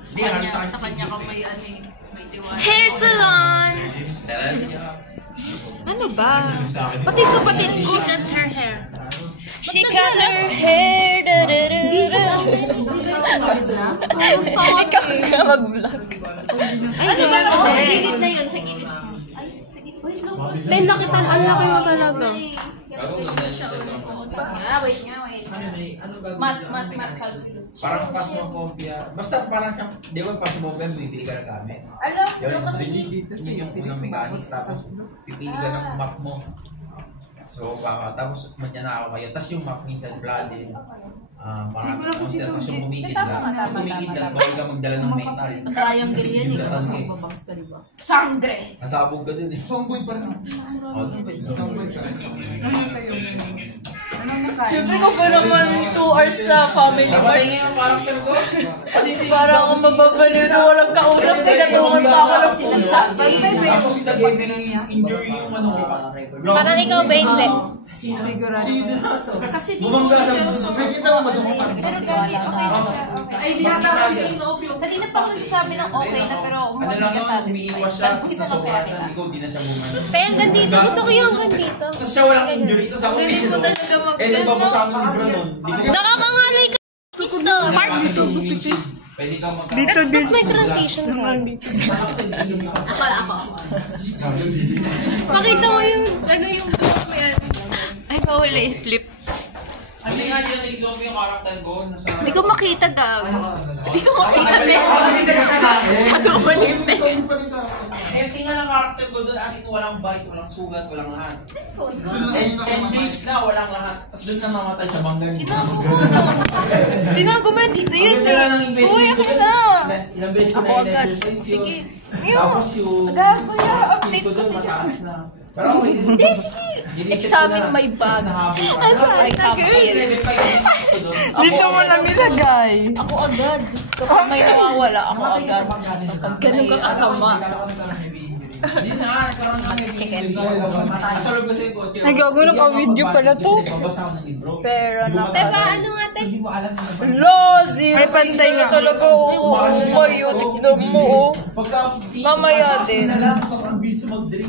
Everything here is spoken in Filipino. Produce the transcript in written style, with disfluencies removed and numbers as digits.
Sa kanya ka may tiwala. Hair salon! Ano ba? Pati kapatid ko. She cuts her hair. She cut her hair. Ikaw ka mag-vlog. Ano ba? Sa gilid na yun. Sa gilid. Time nakita, ang laki mo talaga. Wait nga. Mat. Parang pasmopopia. Basta parang siyang, di ba pasmopopia, bibili ka ng gamit. Alam, Yun yung unang mechanics, tapos pipili ka ng map mo. So, tapos magnanakaw kayo. Tapos yung map minsan flooded. Marami tapos yung bumigid ka. Bumigid ka, bakit ka magdala ng metal. triangle yan eh. Magbabangs ka, diba? Sangre! Nasabog ka dun eh. Songboy pa rin. Songboy pa rin. Siyempre ko pa naman 2 hours sa family Napatay mart. niya yung character ko. Parang akong mababaliw na walang kausap. Pinatungan pa ako ng Sinasabi. Tapos si Tagay yung injury yung ano. Parang ikaw ba hindi? Sigurado. Kasi dito Bumangga sa Nakikita mo ba ito? Ay, di yata kasi ino-opyo. Kanina pa ako nagsasabi ng okay na pero ano lang yun, umiiwas siya. Sa sobrang ikaw, di na siya bumano. Kaya hanggang dito. Gusto ko yung hanggang dito. Tapos siya walang injury. Tapos ako Galing mo talaga Eh, nagpapasama ng libro nun. Nakakangalay ka. Gusto. Mark. Pwede ka mag- Dito. May transition ka. Ako. Makita mo yung ano yung block mo yan. Ay, bawal eh. Flip. Huli nga dyan, nag-zombie yung character ko. Hindi ko makita, Gab. Hindi ko makita, Ben. Masyado ko malipin. Empty nga ng character ko doon. As in, walang bite, walang sugat, walang lahat. 10 days na, walang lahat. Tapos doon na mamatay sa banggan. Tinago ba dito yun eh? Uy, ako na. Ilang beses ko Ako na agad. i-exercise Sige. yun. Tapos yung... Gago yun. yung Update ko ko doon, si mataas na. Pero ako hindi. Hindi, sige. Examine my bag. Ano? I have it. Dito mo lang nilagay. Ako agad. Kapag may nawawala, ako agad. Kapag ganun ka kasama. Hindi na, nagkaroon ng heavy injury. Nasalog ko sa yung kotse. Ay, gago, naka-video pala to. Babasa ako ng libro. Pero na. Diba, ano nga tayo? Hindi mo alam sa Lozi! Ay, pantay na talaga. Oh, mayo. Tignan mo. Pagka Mamaya din. na lang, sobrang bilis mag-drink.